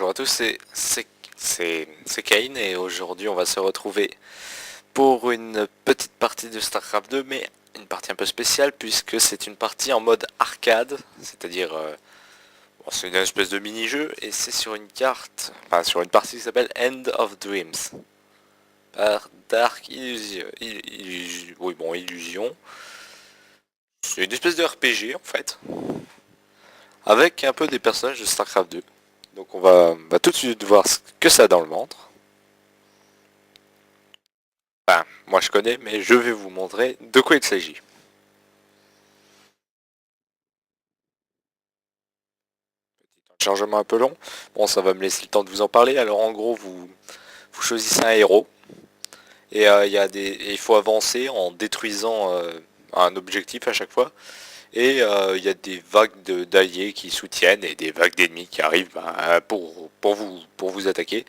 Bonjour à tous, c'est Kane et aujourd'hui on va se retrouver pour une petite partie de StarCraft 2, mais une partie un peu spéciale puisque c'est une partie en mode arcade, c'est-à-dire bon, c'est une espèce de mini-jeu et c'est sur une carte, enfin sur une partie qui s'appelle End of Dreams par Dark Illusion. Oui bon, Illusion. C'est une espèce de RPG en fait, avec un peu des personnages de StarCraft 2. Donc on va tout de suite voir ce que ça a dans le ventre. Enfin, moi je connais, mais je vais vous montrer de quoi il s'agit. Petit chargement un peu long. Bon, ça va me laisser le temps de vous en parler. Alors en gros, vous choisissez un héros. Et il faut avancer en détruisant un objectif à chaque fois. Et il y a des vagues d'alliés qui soutiennent et des vagues d'ennemis qui arrivent pour vous attaquer.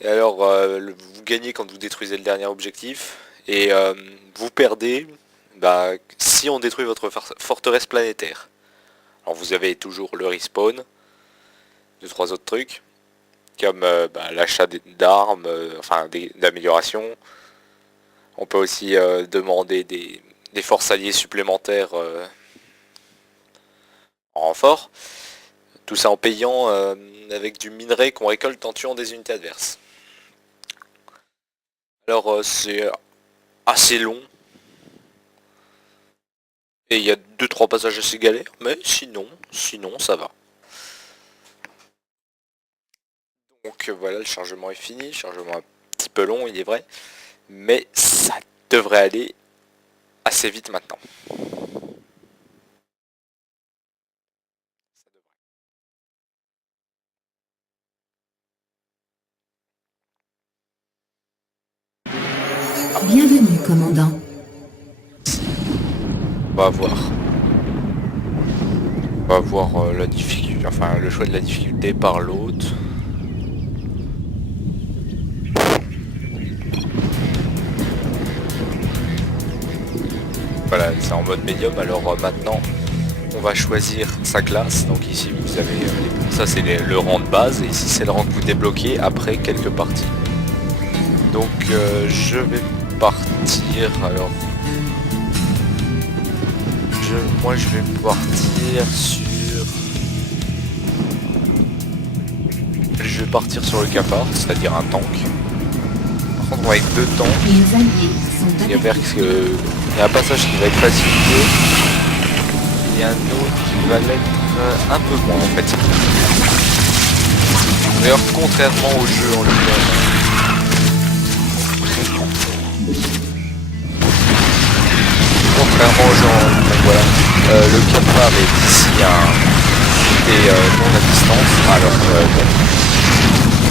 Et alors, vous gagnez quand vous détruisez le dernier objectif. Et vous perdez si on détruit votre forteresse planétaire. Alors vous avez toujours le respawn, 2-3 autres trucs, comme l'achat d'armes, d'amélioration. On peut aussi demander des forces alliées supplémentaires en renfort. Tout ça en payant avec du minerai qu'on récolte en tuant des unités adverses. Alors c'est assez long. Et il y a 2-3 passages assez galères, mais sinon ça va. Donc voilà, le chargement est fini, chargement un petit peu long il est vrai, mais ça devrait aller assez vite maintenant. Bienvenue, commandant. On va voir. On va voir la difficulté, enfin le choix de la difficulté par l'autre. Voilà, c'est en mode médium. Alors maintenant, on va choisir sa classe. Donc ici, vous avez ça, c'est le rang de base, et ici, c'est le rang que vous débloquez après quelques parties. Donc je vais partir. Alors, moi, je vais partir sur. Je vais partir sur le cafard, c'est-à-dire un tank. Par contre, on va avec deux tanks. Les alliés sont Il y a attaqués. un passage qui va être facilité et un autre qui va l'être un peu moins en fait. D'ailleurs, contrairement au jeu en lui-même, voilà, le cafard est ici et non à distance, alors bon,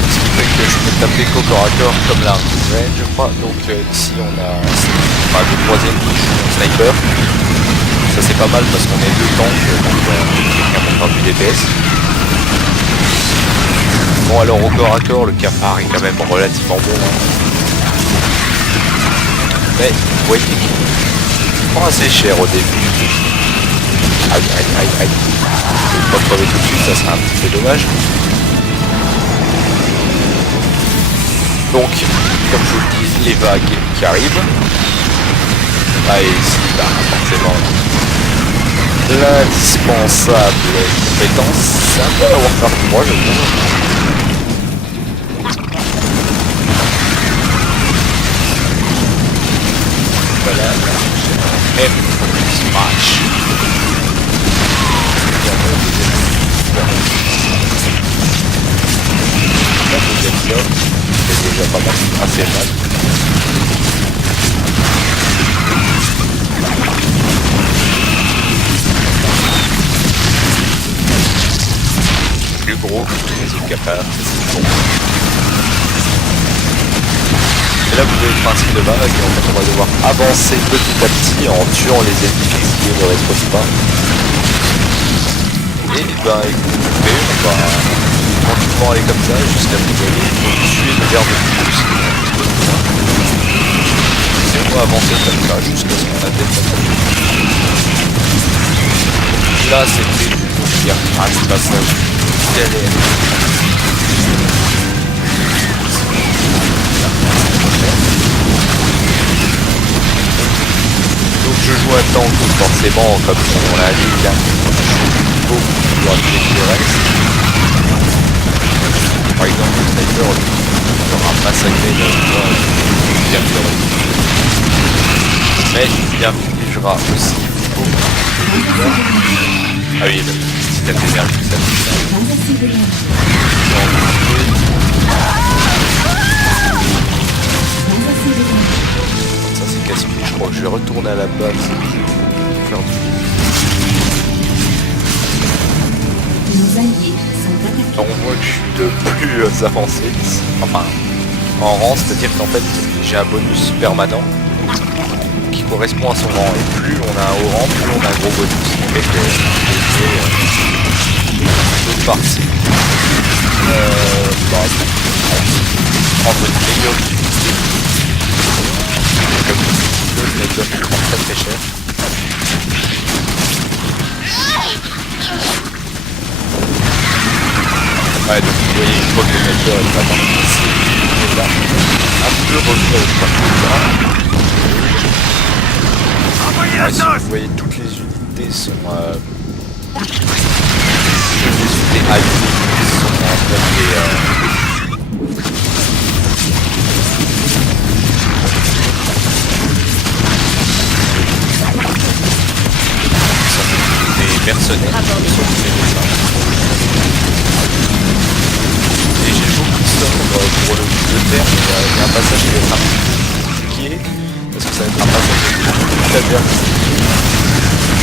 ce qui fait que je peux taper qu'au corps à corps comme la range, je crois. Donc ici on a le troisième sniper. Ça c'est pas mal parce qu'on est deux tanks, donc on peut faire du DPS. Bon, alors au corps à corps, le cafard est quand même relativement bon, hein. Mais vous voyez qu'il prend assez cher au début. Aïe aïe aïe aïe. Je vais pas crever tout de suite, ça serait un petit peu dommage. Donc, comme je vous le dis, les vagues qui arrivent. Ah, et ici, forcément, l'indispensable compétence, c'est un peu la Warcraft pour moi, je trouve. Voilà, M-Smash. La deuxième bloc, c'est déjà pas mal, assez mal. Plus gros que tous les autres capables, c'est bon. Et là vous avez le principe de vague, et en fait on va devoir avancer petit à petit en tuant les ennemis qui ne respawnent pas. Et écoutez, on va tranquillement aller comme ça jusqu'à ce que vous ayez tuer le verre de plus. Et on va avancer comme ça jusqu'à ce qu'on atteigne notre objectif. Là c'était il y a un petit passage galère. temps que forcément, comme on l'indique, hein, beaucoup plus rapide que le reste. Par exemple, le sniper aura massacré la voie bien plus rapide. Mais il infligera aussi beaucoup de dégâts. Ah oui, le système d'énergie, ça c'est casse-pied, je crois que je vais retourner à la base pour faire du... Nos alliés sont attaqués. On voit que je suis de plus avancé, enfin en rang, c'est-à-dire qu'en fait j'ai un bonus permanent qui correspond à son rang, et plus on a un haut rang, plus on a un gros bonus, ce qui fait que d'autres parties prendre une meilleure utilité, comme le sniper qui prend très très cher. Ouais, donc vous voyez, une fois que le sniper est vraiment ici, il est là, un peu revenu avec pas de temps. Si vous voyez, toutes les unités sont les unités alliées sont en fait des mercenaires qui sont des médecins. Et j'ai beaucoup de sorts pour le coup de terre, mais il y a un passage qui va être un peu compliqué, parce que ça va être un passage très vertical.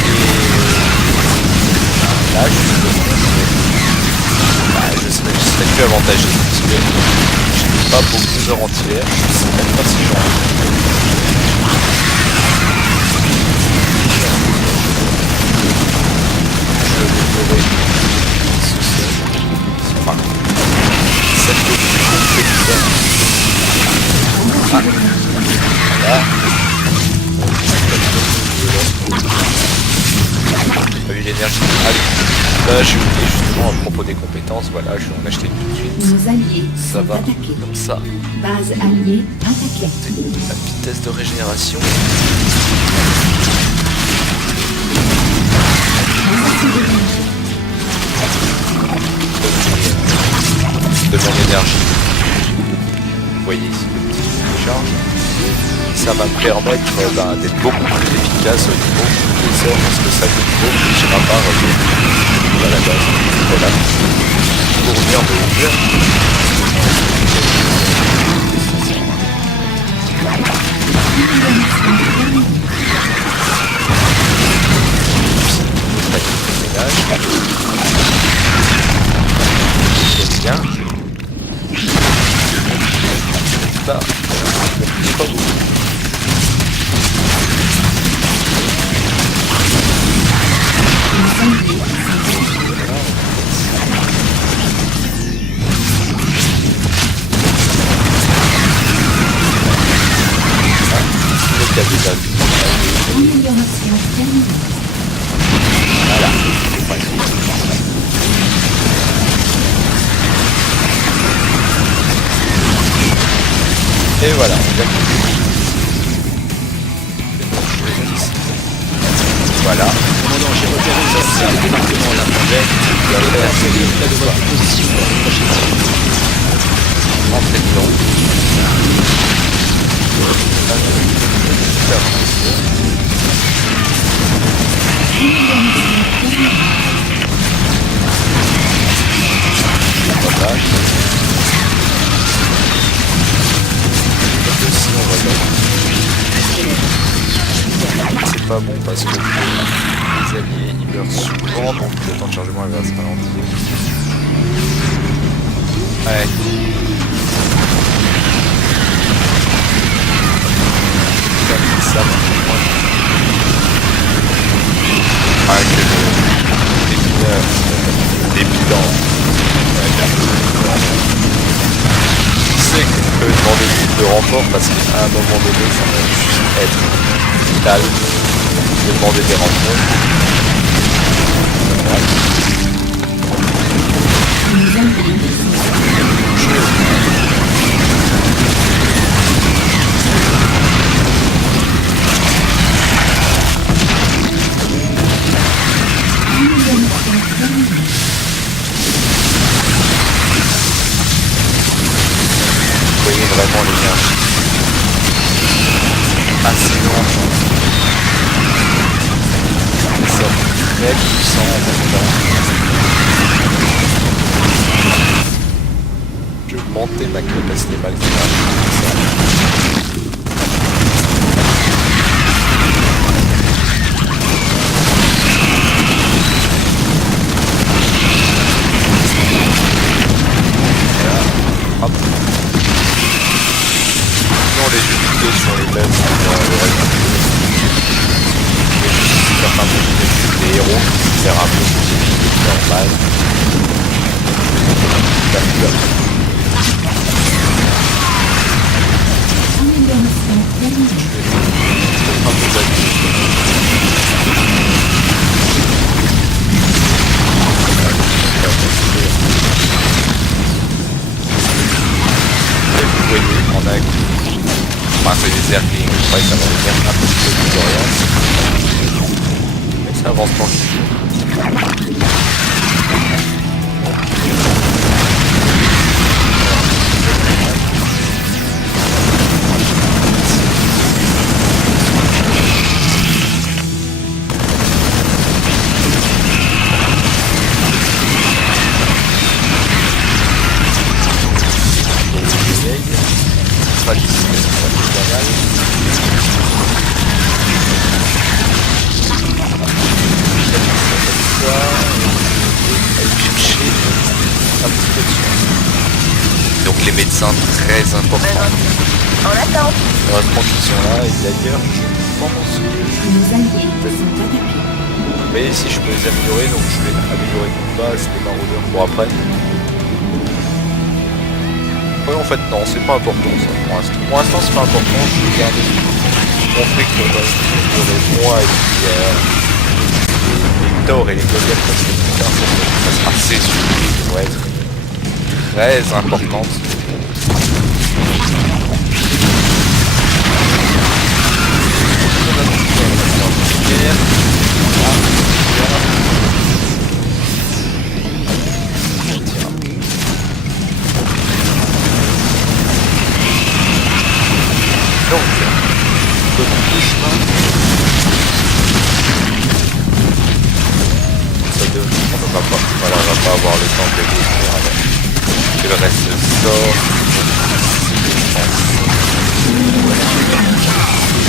Et là, je serais plus avantagé, parce que je n'ai pas beaucoup d'heures entières, je ne sais même pas si j'en ai. Je vais trouver ce seul. Enfin, cette compétition. Ah, voilà. Pas eu l'énergie. Allez, là j'ai oublié justement à propos des compétences, voilà, je vais en acheter une tout de suite. Nos alliés Ça sont va, attaqués. comme ça. Base alliée attaquée. La vitesse de régénération. De mon énergie. Vous voyez ici le petit charge. Ça va me permettre d'être beaucoup plus efficace au niveau des sorts parce que ça coûte beaucoup plus cher à part à la base. Voilà. Pour venir de l'ouvrir. C'est bien. Là, c'est pas beaucoup. Amélioration terminée. Voilà. Et voilà, voilà. Commandant, j'ai repéré une ancienne du débarquement La Fondette. Vous allez faire près de votre position pour la prochaine cible. Entrez dedans. Voilà. C'est pas bon parce que les alliés ils meurent souvent, donc le temps de chargement il va se ralentir. Ouais. Ça va moins. Ouais, que les bilans. C'est qu'on peut demander plus de renfort parce qu'à un moment donné ça va juste être vital de demander des renforts. vraiment l'énergie assez grande. Ça très puissant en même temps. Je vais monter ma capacité maximale. Hop. Sinon les unités sur les bases le reste certains des héros qui servent un peu normal. Amélioration terminée. Un peu vous voyez, on a enfin c'est des zerglings, je crois que ça va devenir un petit peu plus d'orience. Mais ça avance tranquille. Donc les médecins très importants. Heureusement qu'ils sont là et d'ailleurs je pense que Nos alliés sont attaqués. mais si je peux les améliorer, donc je vais améliorer mon base, les maraudeurs pour après. Ouais, en fait non, c'est pas important ça pour l'instant. Pour l'instant c'est pas important, je vais garder mon fric pour améliorer moi et puis les Thor et les Goliath parce que putain, ça sera c'est sûr qui vont être très importantes. Donc, chemin. Ça devrait, on va pas, voilà, on va pas avoir le temps de les détruire avant que le reste sort.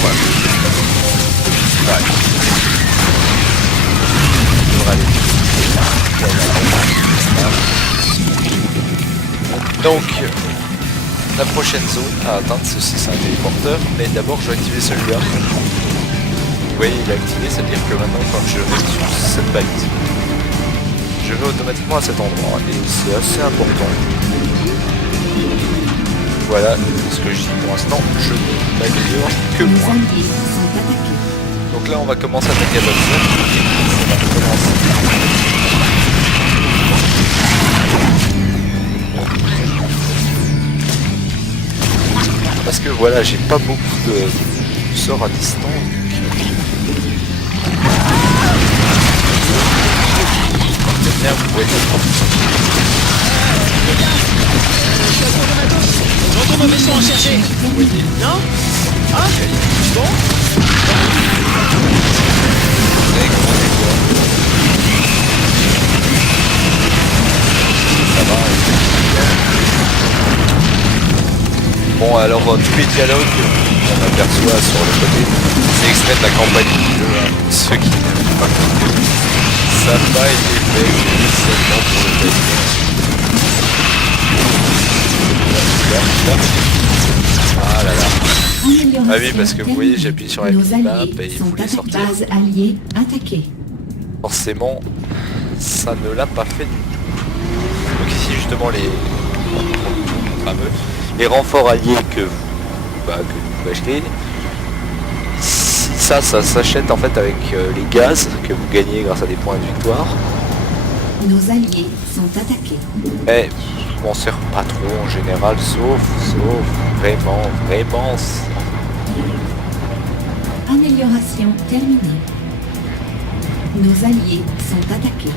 Ouais. On devrait aller. Donc, la prochaine zone à atteindre, ceci c'est un téléporteur, mais d'abord je vais activer celui-là. Vous voyez, il est activé, ça veut dire que maintenant quand je vais sur cette balise, je vais automatiquement à cet endroit, et c'est assez important. Voilà ce que je dis pour l'instant, je ne m'améliore que Nos moi. alliés sont attaqués. Donc là on va commencer à attaquer à la zone, on va commencer. Parce que voilà, j'ai pas beaucoup de sorts à distance. C'est bien, vous voyez. J'entends ma vaisseau en chercher. Vous voyez. Non? Ah? Bon? Très gros dégâts. Ça va. Bon alors tous les dialogues qu'on aperçoit sur le côté, c'est extrait de la campagne du jeu, hein. Ceux qui n'ont pas compris. Ça n'a pas été fait seulement pour le plaisir. Ah là là. Amélioration Ah oui, parce que vous voyez, terminée. j'appuie sur la Nos minimap alliés et il sont voulait sortir. base alliée attaquée. Forcément, ça ne l'a pas fait du tout. Donc ici justement les renforts alliés que vous achetez, ça s'achète en fait avec les gaz que vous gagnez grâce à des points de victoire. Nos alliés sont attaqués. Mais on m'en sert pas trop en général, sauf vraiment. Amélioration terminée. Nos alliés sont attaqués.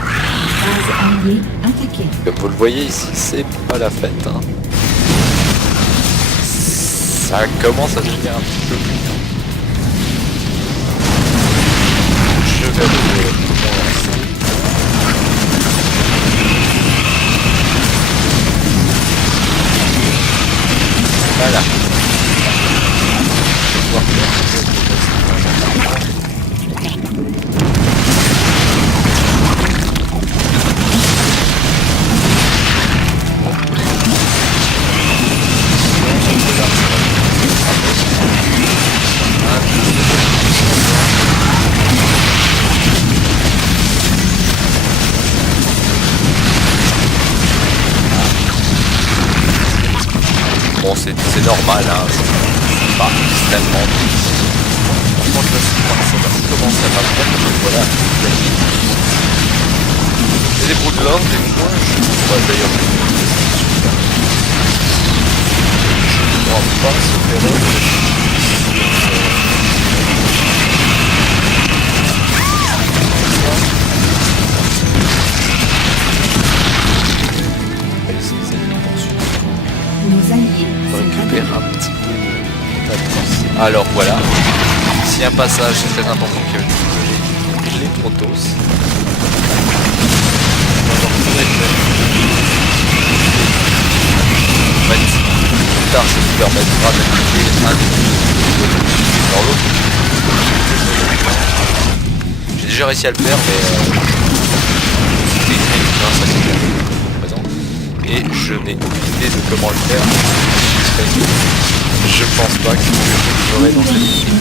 Base alliée attaquée. Comme vous le voyez ici, c'est pas la fête. Hein. Ça commence à devenir un petit peu plus. Je vais le lancer. Voilà. Je vais pouvoir faire bon, c'est normal, hein, c'est pas extrêmement difficile. Franchement, je ça va commencer à m'apprendre, donc voilà. Et les bouts de l'or, des fois, je vois d'ailleurs je ne crois pas se faire Nos alliés on sont récupère attaqués. un petit peu d'avance. Alors voilà, ici un passage très important qui a été les Protoss. En fait, plus tard ça nous permettra d'activer un dans l'autre. J'ai déjà réussi à le faire mais c'était grâce à quelqu'un présent. Et je n'ai aucune idée de comment le faire. Je pense pas que je ferai dans cette vidéo.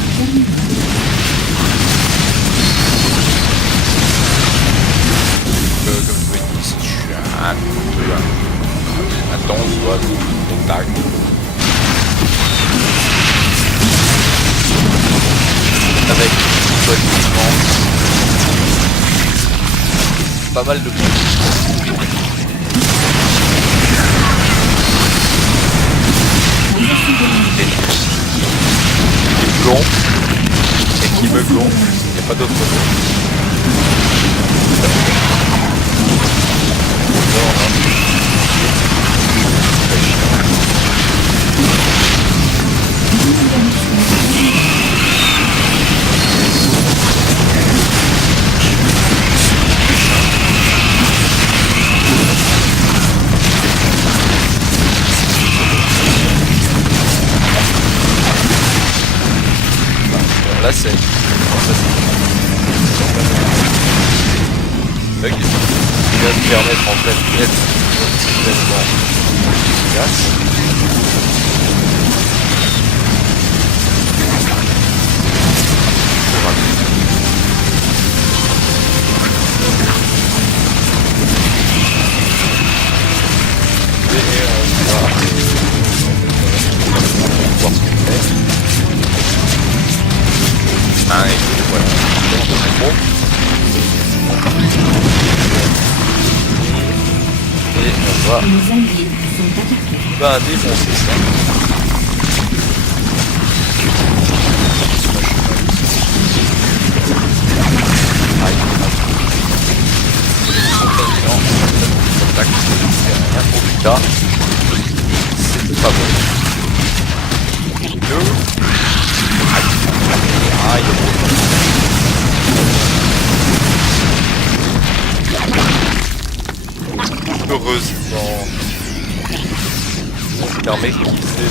Comme je vous l'ai dit, je suis un peu intense, quoi, contact. Avec soi-disant pas mal de points. Qui plombe et qui me plombe, il n'y a pas d'autre mot. Là c'est bug qui va me permettre en fait d'être complètement efficace. Et on va voir ce qu'on fait. Ah, et voilà, et on va Nos alliés sont attaqués. défoncer ça. Aïe. Tac, c'est rien pour plus tard. C'est pas bon. Deux. Aïe. Heureusement, ça permet de glisser.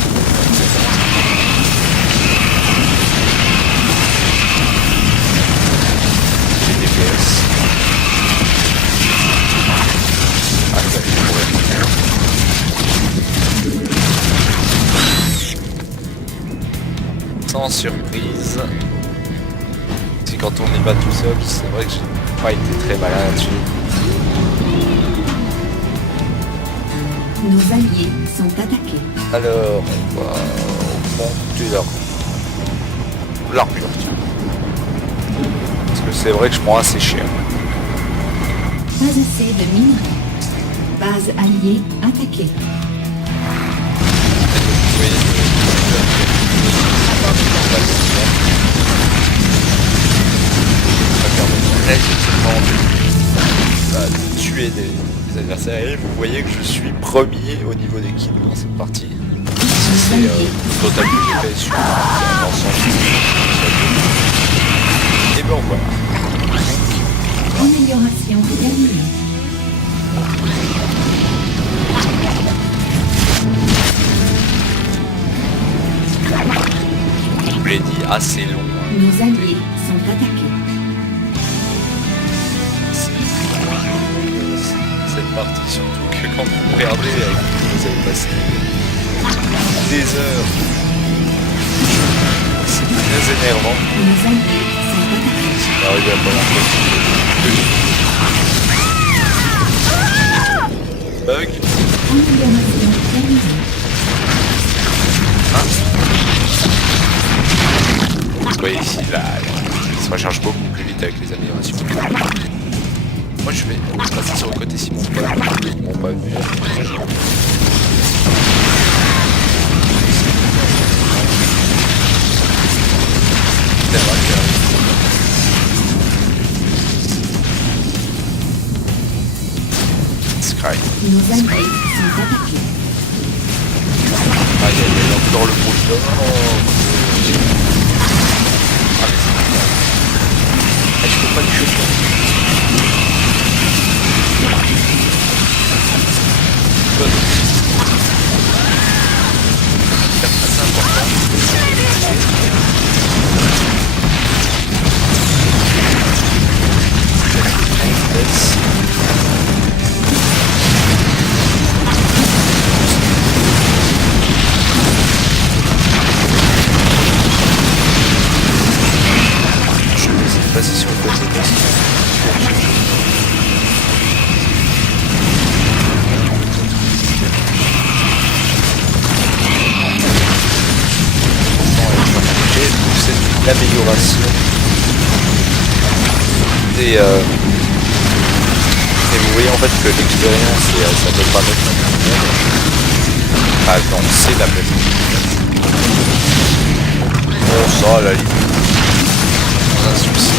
J'ai des PS. Ah, ça, je pourrais faire. Sans surprise. Si quand on y va tout seul, c'est vrai que j'ai pas été très malin là-dessus. Nos alliés sont attaqués. Alors, on va monter l'armure, tiens. Parce que c'est vrai que je prends assez cher. Pas assez de minerais. Base alliée attaquée. Ça permet très de tuer des adversaires. Et vous voyez que je suis premier au niveau des kills dans cette partie. l'accès total que j'ai fait sur l'ensemble. Et ben voilà. Amélioration terminée. Je vous l'ai dit, assez long. Nos alliés sont attaqués. Cette partie, surtout que quand vous perdez, vous avez passé des heures. C'est très énervant. Nos alliés sont attaqués. On arrive à pas bug. Amélioration terminée. Vous voyez ici, là, ça recharge beaucoup plus vite avec les améliorations. Moi je vais passer sur le côté si mon pas vu. Sky. Nos alliés sont attaqués. Ah, il y a encore le bruit de ah, mais c'est bien. Ah, je peux pas les choper. C'est assez important. Je vais essayer de passer sur le côté de c'est l'amélioration et vous voyez en fait que l'expérience ça peut pas mettre dans le monde. Ah non, c'est la même. Bon ça à la limite. On a un souci.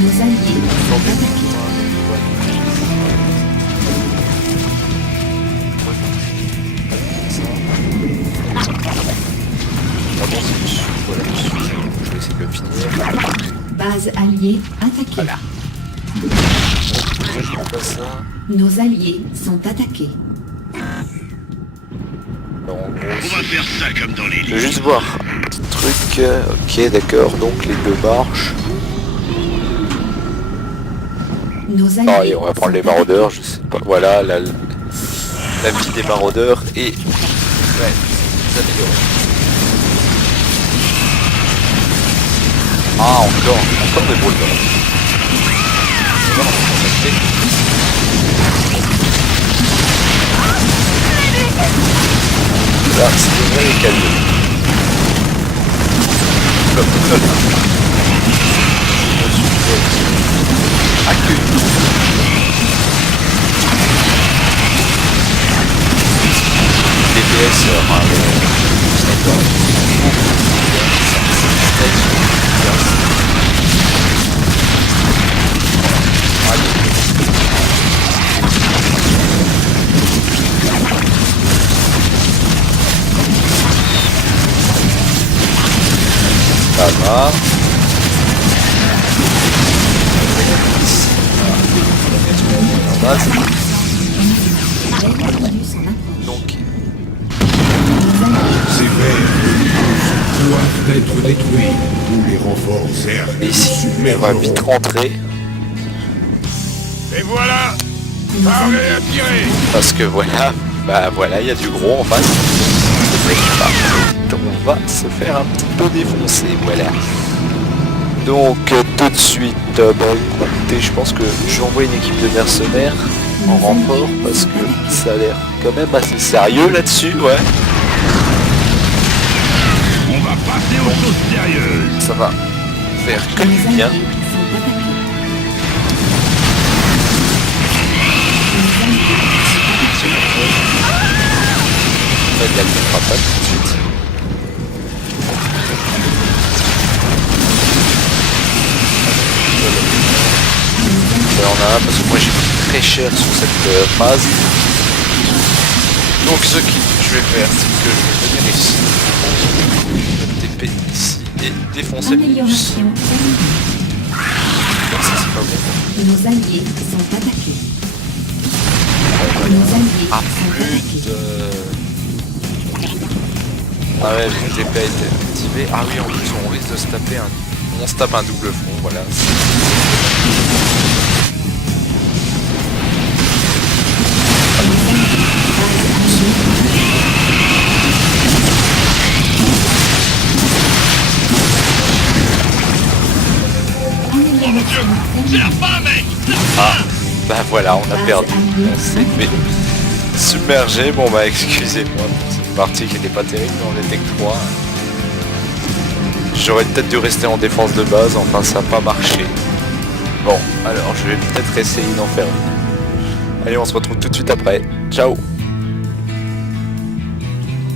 Nos alliés sont attaqués. Voilà, je vais essayer de le finir. Base alliée attaquée. Voilà. Je pas ça. Nos alliés sont attaqués. Alors, en gros, On va faire ça comme dans les je vais juste voir un petit truc. Ok, d'accord, donc les deux marches. Nos alliés. Pareil, on va prendre les maraudeurs, je sais pas. Voilà, la vie des maraudeurs et ouais, les améliorer. Ah, encore des boules d'or. On va voir comment ça fait. Là, c'est vrai les cadeaux. DPS, sniper. Ça va. Donc, Ces verres doivent être détruits. Tous les renforts certes. ici, on va vite rentrer. Et voilà, parlez à tirer. Parce que voilà, bah voilà, il y a du gros en face. Donc on va se faire un petit peu défoncer, voilà. Donc tout de suite, bon écoutez, je pense que je vais envoyer une équipe de mercenaires en renfort parce que ça a l'air quand même assez sérieux là-dessus, ouais. On va passer aux choses sérieuses. Ça va faire que Nos du bien. alliés sont attaqués. Nos alliés sont attaqués. Ouais, radiale ne fera pas tout de suite. Il y en a un parce que moi j'ai pris très cher sur cette phase. Donc ce que je vais faire, c'est que je vais venir ici, me TP ici et défoncer le minus. Amélioration terminée. Ça c'est pas bon. Nos alliés sont attaqués. Nos alliés Ah sont attaqués. Ah ouais, le GP a été activé. Ah oui, en plus on risque de se taper un... On se tape un double front, voilà. C'est la fin, mec. Ah, bah voilà, on a perdu. On s'est fait submerger. Bon bah excusez-moi pour cette partie qui n'était pas terrible, mais on était que 3. J'aurais peut-être dû rester en défense de base, enfin ça n'a pas marché. Bon, alors je vais peut-être essayer d'en faire une. Allez, on se retrouve tout de suite après. Ciao.